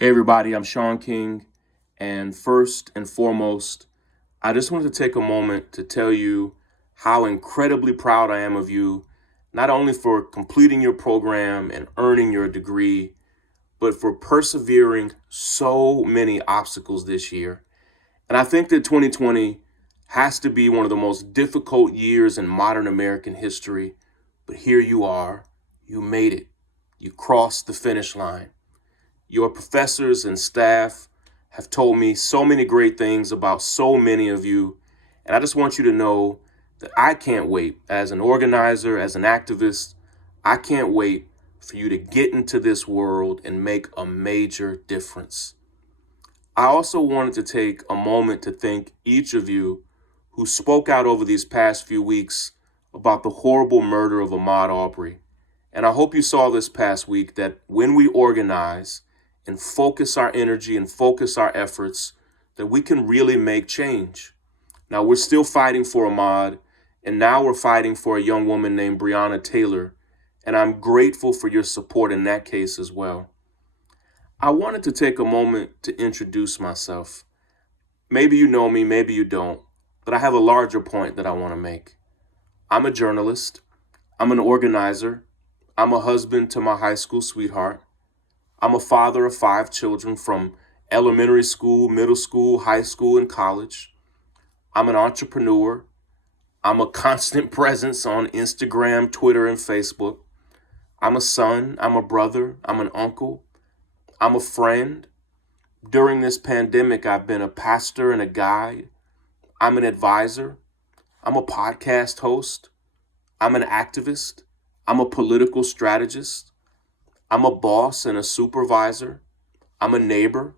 Hey everybody, I'm Shaun King, and first and foremost, I just wanted to take a moment to tell you how incredibly proud I am of you, not only for completing your program and earning your degree, but for persevering so many obstacles this year. And I think that 2020 has to be one of the most difficult years in modern American history, but here you are, you made it, you crossed the finish line. Your professors and staff have told me so many great things about so many of you. And I just want you to know that I can't wait as an organizer, as an activist. I can't wait for you to get into this world and make a major difference. I also wanted to take a moment to thank each of you who spoke out over these past few weeks about the horrible murder of Ahmaud Arbery. And I hope you saw this past week that when we organize and focus our energy and focus our efforts, that we can really make change. Now, we're still fighting for Ahmaud, and now we're fighting for a young woman named Breonna Taylor, and I'm grateful for your support in that case as well. I wanted to take a moment to introduce myself. Maybe you know me, maybe you don't, but I have a larger point that I want to make. I'm a journalist, I'm an organizer, I'm a husband to my high school sweetheart, I'm a father of 5 children from elementary school, middle school, high school, and college. I'm an entrepreneur. I'm a constant presence on Instagram, Twitter, and Facebook. I'm a son. I'm a brother. I'm an uncle. I'm a friend. During this pandemic, I've been a pastor and a guide. I'm an advisor. I'm a podcast host. I'm an activist. I'm a political strategist. I'm a boss and a supervisor. I'm a neighbor.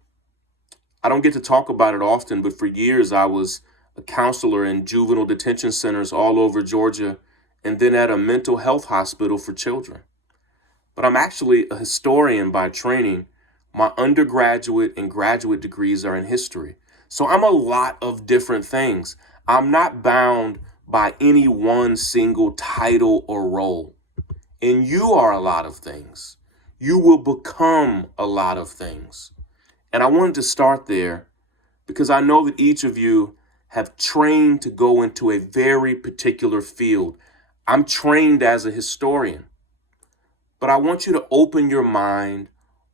I don't get to talk about it often, but for years I was a counselor in juvenile detention centers all over Georgia and then at a mental health hospital for children. But I'm actually a historian by training. My undergraduate and graduate degrees are in history. So I'm a lot of different things. I'm not bound by any one single title or role. And you are a lot of things. You will become a lot of things. And I wanted to start there because I know that each of you have trained to go into a very particular field. I'm trained as a historian, but I want you to open your mind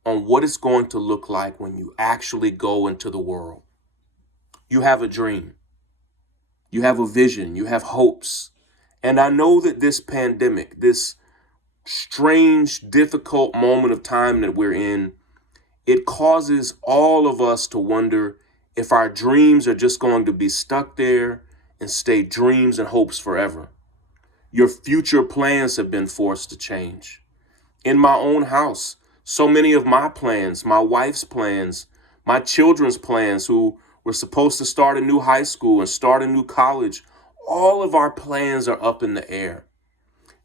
on what it's going to look like when you actually go into the world. You have a dream, you have a vision, you have hopes. And I know that this pandemic, this strange, difficult moment of time that we're in, it causes all of us to wonder if our dreams are just going to be stuck there and stay dreams and hopes forever. Your future plans have been forced to change. In my own house, so many of my plans, my wife's plans, my children's plans who were supposed to start a new high school and start a new college, all of our plans are up in the air.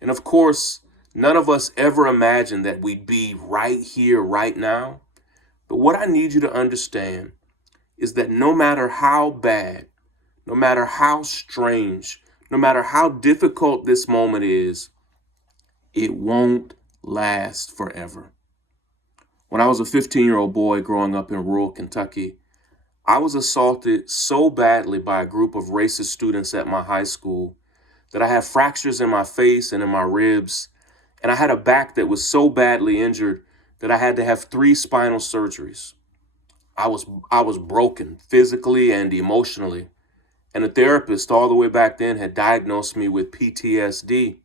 And of course, none of us ever imagined that we'd be right here, right now. But what I need you to understand is that no matter how bad, no matter how strange, no matter how difficult this moment is, it won't last forever. When I was a 15-year-old boy growing up in rural Kentucky, I was assaulted so badly by a group of racist students at my high school that I had fractures in my face and in my ribs, and I had a back that was so badly injured that I had to have 3 spinal surgeries. I was broken physically and emotionally, and a therapist all the way back then had diagnosed me with PTSD.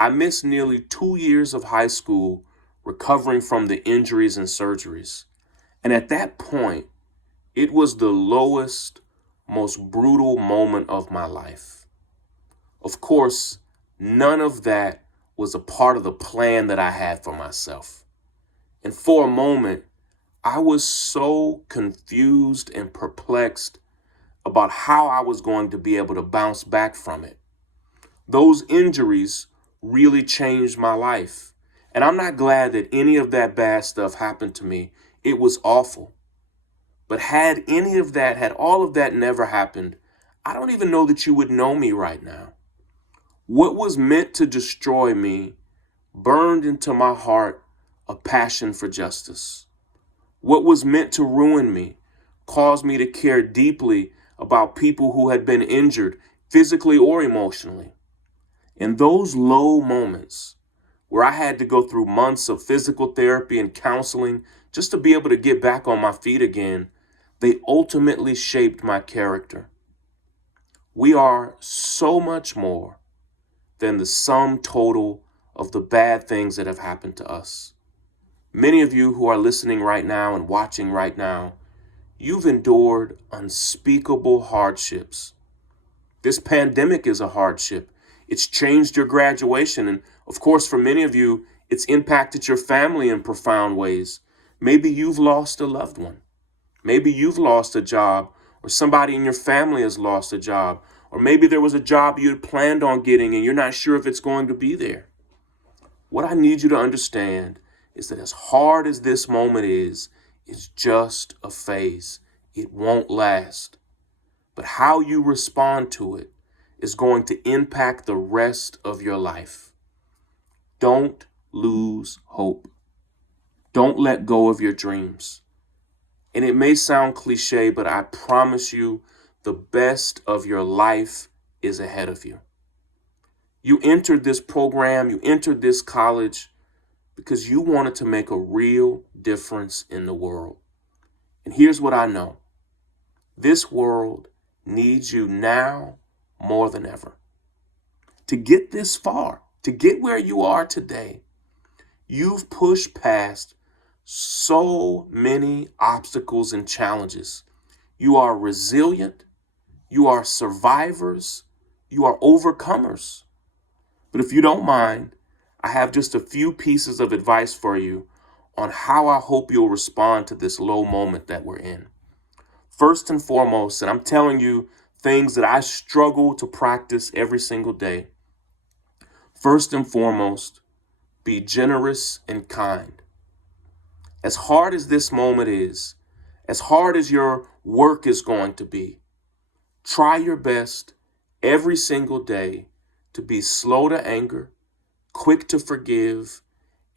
I missed nearly 2 years of high school recovering from the injuries and surgeries. And at that point, it was the lowest, most brutal moment of my life. Of course, none of that was a part of the plan that I had for myself. And for a moment, I was so confused and perplexed about how I was going to be able to bounce back from it. Those injuries really changed my life. And I'm not glad that any of that bad stuff happened to me. It was awful. But had all of that never happened, I don't even know that you would know me right now. What was meant to destroy me burned into my heart a passion for justice. What was meant to ruin me caused me to care deeply about people who had been injured, physically or emotionally. In those low moments where I had to go through months of physical therapy and counseling just to be able to get back on my feet again, they ultimately shaped my character. We are so much more than the sum total of the bad things that have happened to us. Many of you who are listening right now and watching right now, you've endured unspeakable hardships. This pandemic is a hardship. It's changed your graduation. And of course, for many of you, it's impacted your family in profound ways. Maybe you've lost a loved one. Maybe you've lost a job, or somebody in your family has lost a job. Or maybe there was a job you had planned on getting and you're not sure if it's going to be there. What I need you to understand is that as hard as this moment is, it's just a phase. It won't last. But how you respond to it is going to impact the rest of your life. Don't lose hope. Don't let go of your dreams. And it may sound cliche, but I promise you, the best of your life is ahead of you. You entered this program, you entered this college because you wanted to make a real difference in the world. And here's what I know. This world needs you now more than ever. To get this far, to get where you are today, you've pushed past so many obstacles and challenges. You are resilient. You are survivors. You are overcomers. But if you don't mind, I have just a few pieces of advice for you on how I hope you'll respond to this low moment that we're in. First and foremost, and I'm telling you things that I struggle to practice every single day. First and foremost, be generous and kind. As hard as this moment is, as hard as your work is going to be, try your best every single day to be slow to anger, quick to forgive,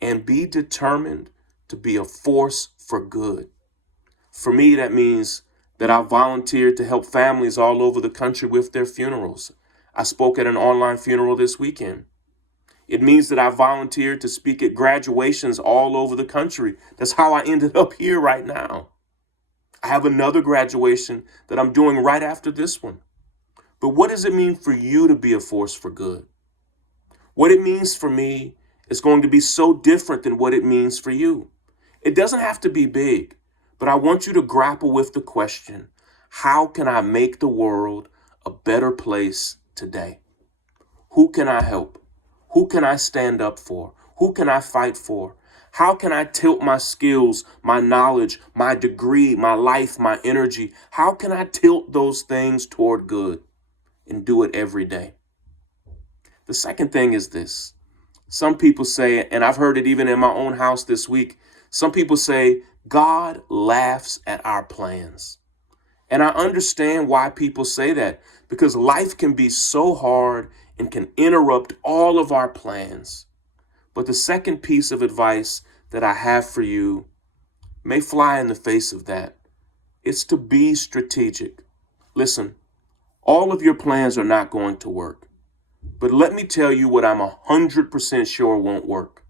and be determined to be a force for good. For me, that means that I volunteered to help families all over the country with their funerals. I spoke at an online funeral this weekend. It means that I volunteered to speak at graduations all over the country. That's how I ended up here right now. I have another graduation that I'm doing right after this one. But what does it mean for you to be a force for good? What it means for me is going to be so different than what it means for you. It doesn't have to be big, but I want you to grapple with the question, how can I make the world a better place today? Who can I help? Who can I stand up for? Who can I fight for? How can I tilt my skills, my knowledge, my degree, my life, my energy? How can I tilt those things toward good and do it every day? The second thing is this. Some people say, and I've heard it even in my own house this week, some people say, God laughs at our plans. And I understand why people say that, because life can be so hard and can interrupt all of our plans. But the second piece of advice that I have for you may fly in the face of that. It's to be strategic. Listen, all of your plans are not going to work. But let me tell you what I'm 100% sure won't work.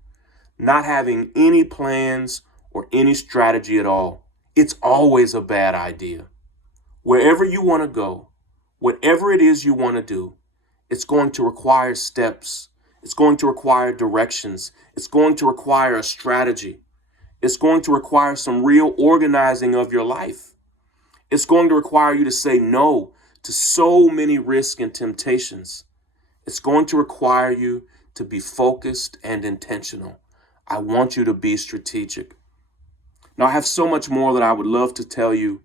Not having any plans or any strategy at all. It's always a bad idea. Wherever you want to go, whatever it is you want to do, it's going to require steps. It's going to require directions. It's going to require a strategy. It's going to require some real organizing of your life. It's going to require you to say no to so many risks and temptations. It's going to require you to be focused and intentional. I want you to be strategic. Now, I have so much more that I would love to tell you,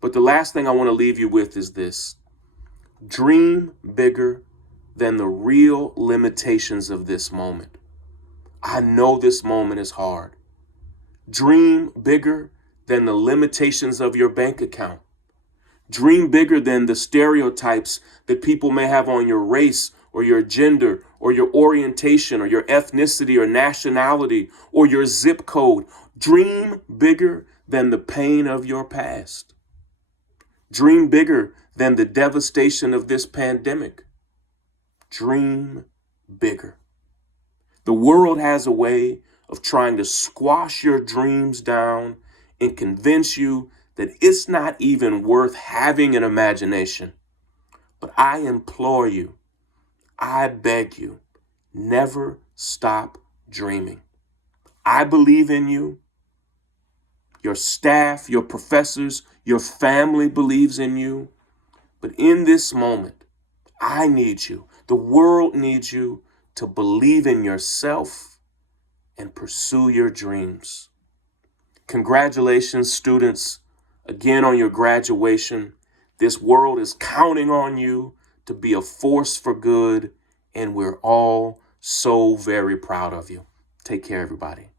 but the last thing I want to leave you with is this. Dream bigger than the real limitations of this moment. I know this moment is hard. Dream bigger than the limitations of your bank account. Dream bigger than the stereotypes that people may have on your race or your gender or your orientation or your ethnicity or nationality or your zip code. Dream bigger than the pain of your past. Dream bigger than the devastation of this pandemic. Dream bigger. The world has a way of trying to squash your dreams down and convince you that it's not even worth having an imagination. But I implore you, I beg you, never stop dreaming. I believe in you. Your staff, your professors, your family believes in you. But in this moment, I need you. The world needs you to believe in yourself and pursue your dreams. Congratulations, students, again on your graduation. This world is counting on you to be a force for good, and we're all so very proud of you. Take care, everybody.